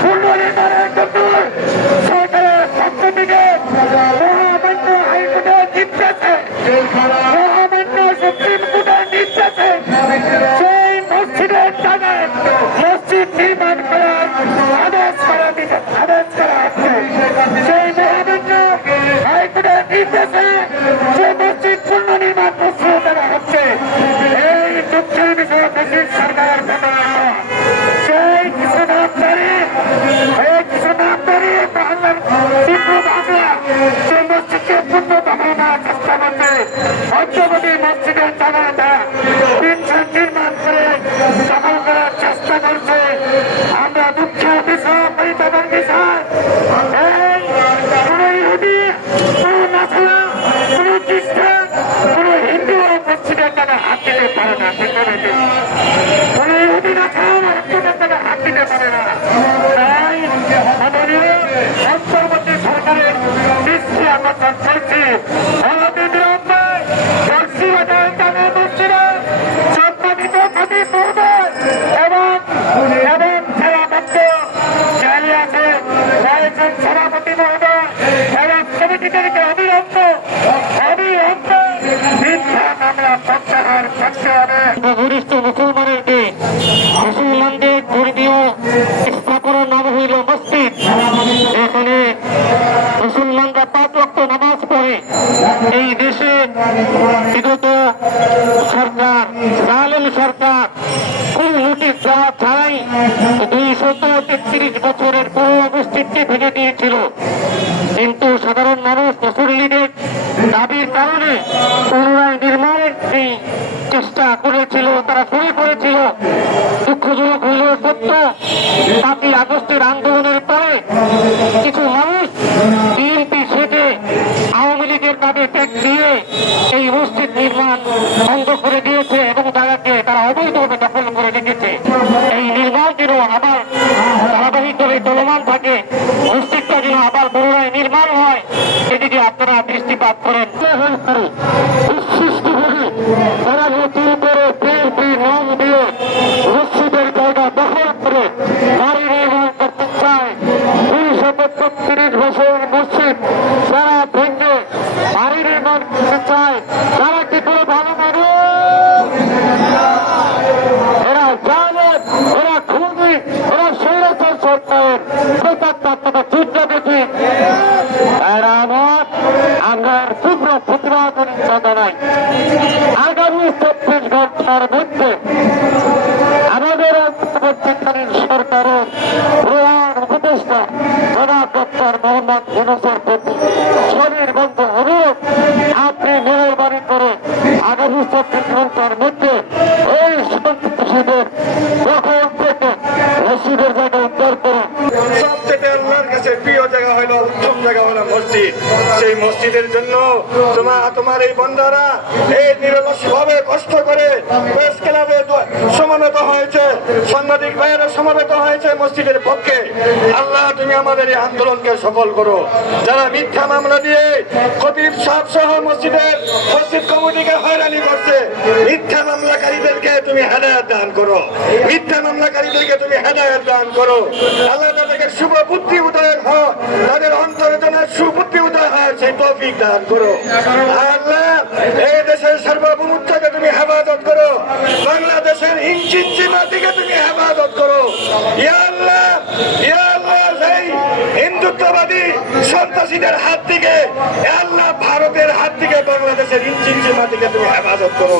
পুনর্নির্মাণের জন্য সরকারের পক্ষ থেকে মহামান্য হাইকোর্টের নির্দেশে, মহামান্য সুপ্রিম কোর্টের নির্দেশে সেই মসজিদের জায়গায় মসজিদ নির্মাণ করার আদেশ করা হচ্ছে। সেই মহামান্য হাইকোর্টের নির্দেশে সেই মসজিদ পুনর্নির্মাণ প্রস্তুত করা হচ্ছে। এই দুঃখের বিষয় দেশের সরকার সেই কিছু নামদারি বাংলার তীব্র বাংলা সেই মসজিদকে পূর্ণ বানানোর চেষ্টা করছে। অদ্যবধি মসজিদের জায়গাটা নির্মাণ করে দখল করার চেষ্টা করছে। আমরা দুঃখের বিষয়, পরিতাপের বিষয়, এই কোন ইহুদি, কোন নাসারা, কোন খ্রিস্টান, কোন হিন্দু মসজিদের জায়গা হাত দিতে পারে না। কোন ইহুদি নাসারা মসজিদের জায়গা হাত দিতে পারে না। তাই মাননীয় অন্তর্বর্তী সরকারের দৃষ্টি আকর্ষণ করছি। সভাপতি মহোদয় এবং কমিটিদেরকে অবিলম্ব মিথ্যা মামলা প্রত্যাহার করতে হবে। বরিষ্ঠ মুসলমানদের ধর্মীয় স্থাপনার নাম হইল মসজিদ। এখানে মুসলমানরা 5 ওয়াক্ত নামাজ পড়ে। এই দেশে বিগত সরকার, জালেম সরকার ফুল নোটিশ দেওয়া ছাড়াই 233 বছরের পুরো মসজিদকে ভেঙে দিয়েছিল। কিন্তু সাধারণ মানুষ মুসল্লিদের দাবির কারণে পুনরায় নির্মাণের এই চেষ্টা করেছিল, তারা শুরু করেছিল। দুঃখজনক হইল সত্য, 5ই আগস্টের আন্দোলনের পরে কিছু মানুষ বিএনপি সেজে আওয়ামী লীগের দাবি ত্যাগ দিয়ে এই মসজিদ নির্মাণ বন্ধ করে দিয়েছে এবং জায়গাকে তারা অবৈধভাবে দখল করে রেখেছে। এই নির্মাণ যেন আবার ধারাবাহিকভাবে চলমান থাকে, মসজিদটা যেন আবার পুনরায় নির্মাণ হয়, এদিকে আপনারা দৃষ্টিপাত করেন। তারা নতুন করে বিএনপি নাম দিয়ে মসজিদের জায়গা দখল করে বাড়ি নির্মাণ করতে চায়। 235 বছরের মসজিদ যারা ভেঙে বাড়ি নির্মাণ করতে চায়, তারা কি করে ভালো মানুষ? এরা জালেম, এরা খুনি, এরা স্বৈরাচার সরকার প্রতাপটা যুদ্ধ দেখি। এরা আমার আমরা তীব্র প্রতিবাদ জানাই। আগামী 24 ঘন্টার মধ্যে আমাদের অন্তর্বর্তীকালীন সরকারের প্রধান উপদেষ্টা জনাব ডক্টর মোহাম্মদ ইউনূসের প্রতি সনির্বন্ধ অনুরোধ, আপনি মেহরবানি করে আগামী 24 ঘন্টার মধ্যে এই সন্ত্রাসীদের দখল থেকে মসজিদের জায়গা উদ্ধার করুন। সবচেয়ে আল্লাহর কাছে প্রিয় জায়গা হলো, উত্তম জায়গা হলো মসজিদ। সেই মসজিদের জন্য তোমার এই বন্ধারা এই নিরলসভাবে কষ্ট করে প্রেস ক্লাবে সমাবেত হয়েছে, সাংবাদিক ভাইয়েরা সমাবেত হয়েছে মসজিদের পক্ষে। আল্লাহ তুমি আমাদের এই আন্দোলনকে সফল করো। যারা মিথ্যা মামলা দিয়ে খতিব সাহেব সহ মসজিদ কমিটিকে হয়রানি করছে, মিথ্যা মামলাকারীদেরকে তুমি হেদায়েত দান করো, মিথ্যা মামলাকারীদেরকে তুমি হেদায়েত দান করো। আল্লাহ তাদেরকে শুভ বুদ্ধি উদয় হয়, তাদের অন্তরে যেন সুবুদ্ধি উদয় হয়, সেই তৌফিক দান করো। আল্লাহ এই দেশের সার্বভৌমত্বকে তুমি হেফাজত করো, বাংলাদেশের ইঞ্চি মাটিকে তুমি হেফাজত করো। ইয়া আল্লাহ, ইয়া আল্লাহ, সেই হিন্দুত্ববাদী সন্ত্রাসীদের হাত থেকে, আল্লাহ ভারতের হাত থেকে বাংলাদেশের ইঞ্চি মাটিকে তুমি হেফাজত করো।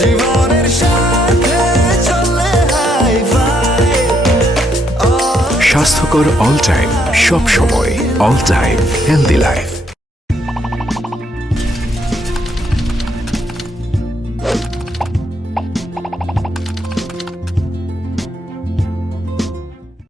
জীবনের সাথে চলে হাই-ফাই, স্বাস্থ্যকর অল টাইম, সব সময় অল টাইম হেলদি লাইফ।